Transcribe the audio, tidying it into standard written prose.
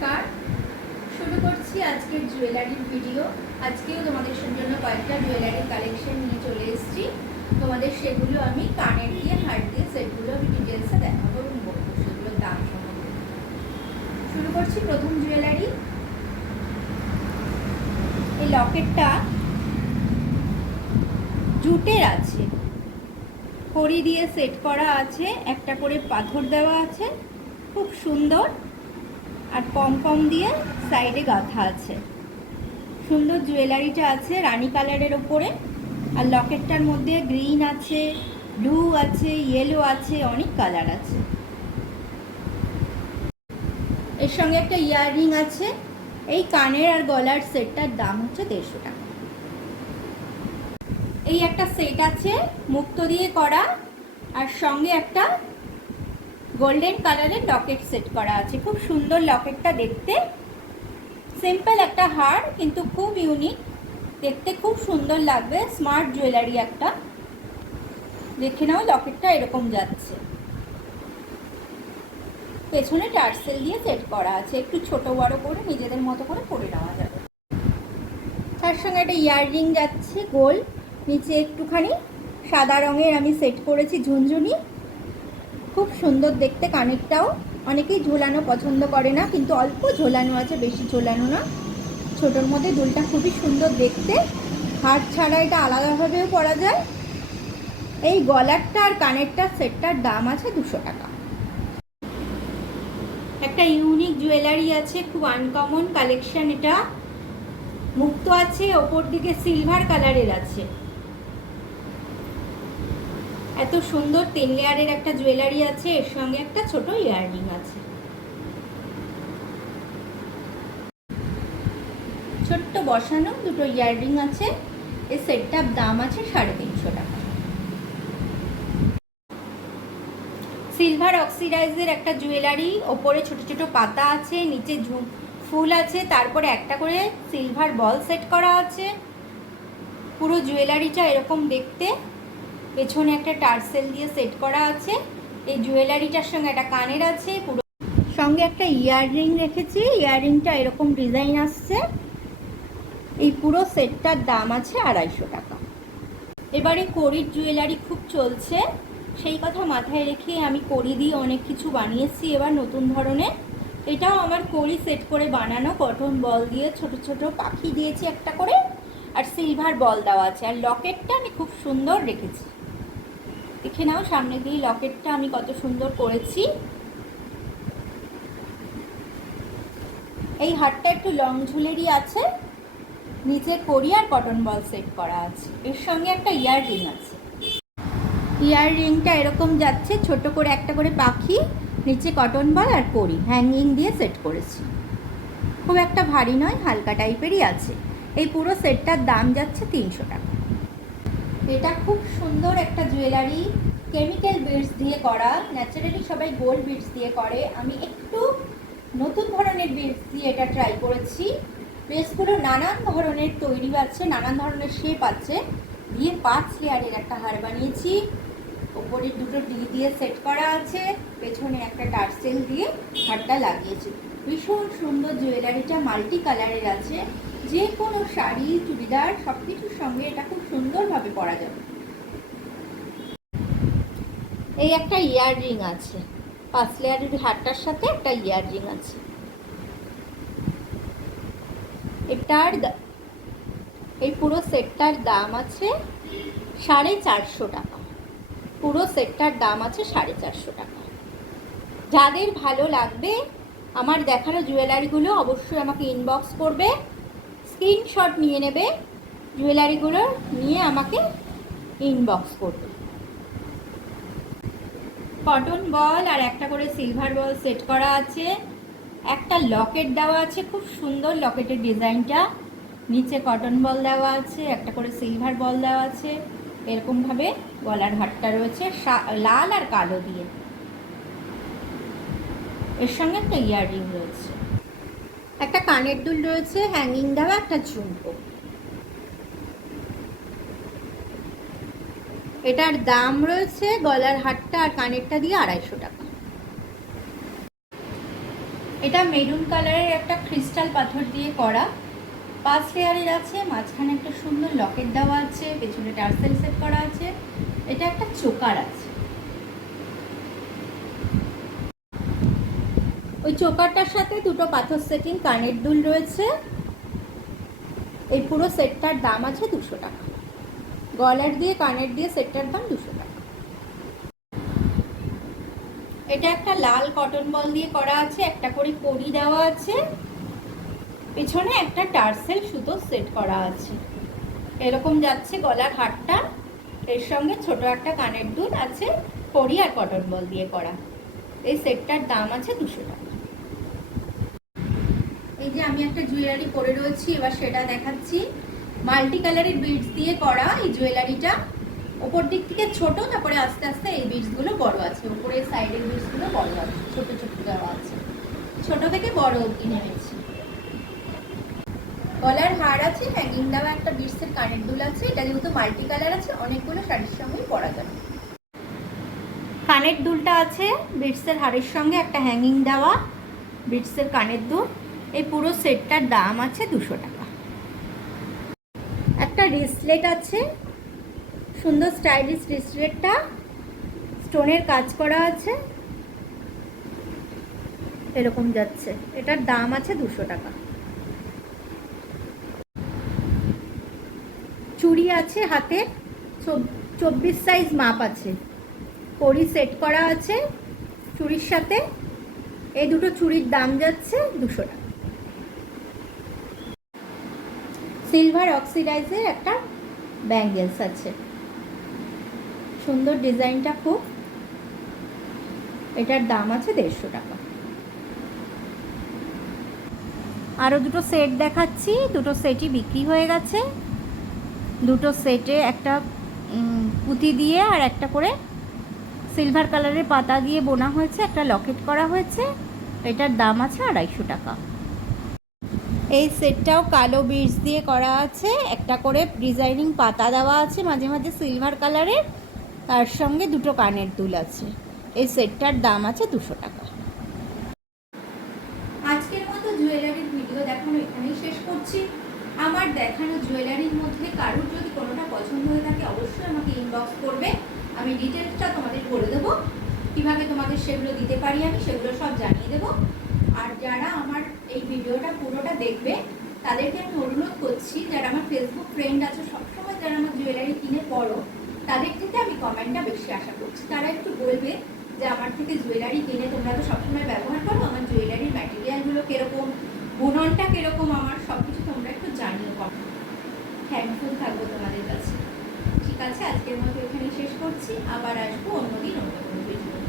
নমস্কার, শুরু করছি আজকের জুয়েলারির ভিডিও। আজকেও তোমাদের জন্য কয়েকটা জুয়েলারির কালেকশন নিয়ে চলে এসেছি। তোমাদের সেগুলো আমি কানের দিয়ে হার দিয়ে সেটগুলো আমি ডিটেলসে দেখাবো এবং বলবো সেগুলোর দাম সম্বন্ধে। শুরু করছি প্রথম জুয়েলারি। এই লকেটটা জুটের আছে, কড়ি দিয়ে সেট করা আছে, একটা করে পাথর দেওয়া আছে, খুব সুন্দর। আর পম দিয়ে সাইডে গাঁথা আছে। সুন্দর জুয়েলারিটা আছে রানী কালারের ওপরে। আর লকেটটার মধ্যে গ্রিন আছে, ব্লু আছে, ইয়েলো আছে, অনেক কালার আছে। এর সঙ্গে একটা ইয়াররিং আছে। এই কানের আর গলার সেটটার দাম হচ্ছে 150 টাকা। এই একটা সেট আছে মুক্ত দিয়ে করা, আর সঙ্গে একটা গোল্ডেন কালারের লকেট সেট করা আছে। খুব সুন্দর লকেটটা দেখতে, সিম্পল একটা হার কিন্তু খুব ইউনিক, দেখতে খুব সুন্দর লাগবে। স্মার্ট জুয়েলারি একটা। দেখে নাও লকেটটা এরকম যাচ্ছে, পেছনে টার্সেল দিয়ে সেট করা আছে, একটু ছোট বড় করে নিজেদের মতো করে পরে নেওয়া যাবে। তার সঙ্গে একটা ইয়াররিং যাচ্ছে গোল, নিচে একটুখানি সাদা রঙের আমি সেট করেছি ঝুনঝুনি, খুব সুন্দর দেখতে। কানেরটাও অনেকেই ঝোলানো পছন্দ করে না, কিন্তু অল্প ঝোলানো আছে, বেশি ঝোলানো না। ছোটোর মধ্যে দুলটা খুবই সুন্দর দেখতে। হার ছাড়া এটা আলাদাভাবেও পরা যায়। এই গলারটা আর কানেরটার সেটটার দাম আছে 200 টাকা। একটা ইউনিক জুয়েলারি আছে, খুব আনকমন কালেকশন। এটা মুক্ত আছে, ওপর দিকে সিলভার কালারের আছে। এত সুন্দর 3 লেয়ারের একটা জুয়েলারি আছে, এর সঙ্গে একটা ছোট ইয়াররিং আছে। ছোট্ট বসানো দুটো ইয়াররিং আছে। এই সেটটার দাম আছে 350 টাকা। সিলভার অক্সিডাইজের একটা জুয়েলারি, ওপরে ছোট ছোট পাতা আছে, নিচে ফুল আছে, তারপরে একটা করে সিলভার বল সেট করা আছে। পুরো জুয়েলারিটা এরকম দেখতে, পেছনে একটা টার্সেল দিয়ে সেট করা আছে। এই জুয়েলারিটার সঙ্গে একটা কানের আছে, পুরো সঙ্গে একটা ইয়াররিং রেখেছি। ইয়াররিংটা এরকম ডিজাইন আসছে। এই পুরো সেটটার দাম আছে 250 টাকা। এবারে কড়ির জুয়েলারি খুব চলছে, সেই কথা মাথায় রেখে আমি কড়ি দিয়ে অনেক কিছু বানিয়েছি এবার নতুন ধরনের। এটাও আমার কড়ি সেট করে বানানো, কটন বল দিয়ে ছোট ছোট পাখি দিয়েছি একটা করে, আর সিলভার বল দেওয়া আছে। আর লকেটটা আমি খুব সুন্দর রেখেছি, দেখে নাও সামনে দিয়ে লকেটটা আমি কত সুন্দর করেছি। এই হারটা একটু লং ঝুলেরই আছে, নিচে কড়ি আর কটন বল সেট করা আছে। এর সঙ্গে একটা ইয়াররিং আছে। ইয়াররিংটা এরকম যাচ্ছে, ছোট করে একটা করে পাখি, নিচে কটন বল আর কড়ি হ্যাঙ্গিং দিয়ে সেট করেছি। খুব একটা ভারী নয়, হালকা টাইপেরই আছে। এই পুরো সেটটার দাম যাচ্ছে 300 টাকা। এটা খুব সুন্দর একটা জুয়েলারি, কেমিক্যাল বিডস দিয়ে করা। ন্যাচারালি সবাই গোল্ড বিডস দিয়ে করে, আমি একটু নতুন ধরনের বিডস দিয়ে এটা ট্রাই করেছি। বেসগুলো নানান ধরনের তৈরি আছে, নানান ধরনের শেপ আছে, দিয়ে 5 লেয়ারের একটা হার বানিয়েছি। ওপরে দুটো ডি দিয়ে সেট করা আছে, পেছনে একটা টার্সেল দিয়ে হারটা লাগিয়েছি। ভীষণ সুন্দর জুয়েলারিটা, মাল্টি কালারের আছে। যে কোনো শাড়ি, চুড়িদার সব কিছুর সঙ্গে এটা খুব সুন্দরভাবে পরা যাবে। এই একটা ইয়াররিং আছে, 5 লেয়ারের হারটার সাথে একটা ইয়াররিং আছে। এটার এই পুরো সেটটার দাম আছে 450 টাকা। পুরো সেটটার দাম আছে 450 টাকা। যাদের ভালো লাগবে আমার দেখানো জুয়েলারিগুলো অবশ্যই আমাকে ইনবক্স করবে, স্ক্রিনশট নিয়ে নেবে, জুয়েলারিগুলো নিয়ে আমাকে ইনবক্স করবে। কটন বল আর একটা করে সিলভার বল সেট করা আছে। একটা লকেট দেওয়া আছে, খুব সুন্দর লকেটের ডিজাইনটা। নিচে কটন বল দেওয়া আছে, একটা করে সিলভার বল দেওয়া আছে। এরকমভাবে গলার হারটা রয়েছে লাল আর কালো দিয়ে। এর সঙ্গে একটা ইয়াররিং রয়েছে, একটা কানের দুল রয়েছে হ্যাঙ্গিং দেওয়া, একটা ঝুমকো। এটার দাম রয়েছে গলার হারটা আর কানেরটা দিয়ে 250 টাকা। এটা মেরুন কালারের একটা ক্রিস্টাল পাথর দিয়ে করা, 5 লেয়ারের আছে, মাঝখানে একটা সুন্দর লকেট দেওয়া আছে, পেছনে টার্সেল সেট করা আছে, এটা একটা চোকার আছে। ওই চোকারটার সাথে দুটো পাথর সেটিং কানের দুল রয়েছে। এই পুরো সেটটার দাম আছে 200 টাকা। গলার দিয়ে কানের দিয়ে সেটটার দাম 200 টাকা। এটা একটা লাল কটন বল দিয়ে করা আছে, একটা করে কড়ি দেওয়া আছে, পেছনে একটা টার্সেল সুতো সেট করা আছে। এরকম যাচ্ছে গলার হারটা, এর সঙ্গে ছোট একটা কানের দুল আছে, কড়ি আর কটন বল দিয়ে করা। এই সেটটার দাম আছে 200 টাকা। এই যে আমি একটা জুয়েলারি পরে রয়েছি, এবার সেটা দেখাচ্ছি। মাল্টি কালারের বিডস দিয়ে করা এই জুয়েলারিটা, ওপর দিক থেকে ছোট, তারপরে আস্তে আস্তে এই বিডসগুলো বড় আছে, উপরে সাইডের বিডসগুলো বড় আছে, ছোট ছোট দেওয়া আছে, ছোট থেকে বড় অবধি নেমেছি। গলার হার আছে, হ্যাঙ্গিং দেওয়া একটা বিডসের কানের দুল আছে। এটা যেহেতু মাল্টি কালার আছে, অনেকগুলো শাড়ির সঙ্গেই পরা যাবে। কানের দুলটা আছে বিডসের হারের সঙ্গে, একটা হ্যাঙ্গিং দেওয়া বিডসের কানের দুল। এই পুরো সেটটার দাম আছে 200 টাকা। একটা রিসলেট আছে, সুন্দর স্টাইলিশ রিসলেটটা, স্টোনের কাজ করা আছে, এরকম যাচ্ছে, এটার দাম আছে 200 টাকা। চুড়ি আছে হাতে, 24 সাইজ মাপ আছে, কড়ি সেট করা আছে চুড়ির সাথে। এই দুটো চুড়ির দাম যাচ্ছে 200 টাকা। সিলভার অক্সিডাইজের একটা ব্যাঙ্গেলস আছে, সুন্দর ডিজাইনটা খুব, এটার দাম আছে 150 টাকা। আরও দুটো সেট দেখাচ্ছি, দুটো সেটই বিক্রি হয়ে গেছে। দুটো সেটে একটা পুঁতি দিয়ে আর একটা করে সিলভার কালারের পাতা দিয়ে বোনা হয়েছে, একটা লকেট করা হয়েছে, এটার দাম আছে 250 টাকা। এই সেটটাও কালো বিডস দিয়ে করা আছে, একটা করে ডিজাইনিং পাতা দেওয়া আছে মাঝে মাঝে সিলভার কালারের, তার সঙ্গে দুটো কানের দুল আছে। এই সেটটার দাম আছে 200 টাকা। আজকের মতো জুয়েলারির ভিডিও দেখানো এখানেই শেষ করছি। আমার দেখানো জুয়েলারির মধ্যে কারোর যদি কোনোটা পছন্দ হয়ে থাকে অবশ্যই আমাকে ইনবক্স করবে, আমি ডিটেলসটা তোমাদের বলে দেবো, কীভাবে তোমাদের সেগুলো দিতে পারি আমি সেগুলো সব জানিয়ে দেবো। আর যারা আমার এই ভিডিওটা পুরোটা দেখবে তাদেরকে আমি অনুরোধ করছি, যারা আমার ফেসবুক ফ্রেন্ড আছে, সবসময় যারা আমার জুয়েলারি কিনে পড়ো, তাদের থেকে আমি কমেন্টটা বেশি আশা করছি। তারা একটু বলবে যে আমার থেকে জুয়েলারি কিনে তোমরা তো সবসময় ব্যবহার করো, আমার জুয়েলারির ম্যাটেরিয়ালগুলো কীরকম, বুননটা কীরকম, আমার সব কিছু তোমরা একটু জানিয়ে পাবো। থ্যাঙ্কফুল থাকবো তোমাদের কাছে। ঠিক আছে, আজকের মতো এখানেই শেষ করছি, আবার আসবো অন্যদিন অন্য কোনো ভিডিও।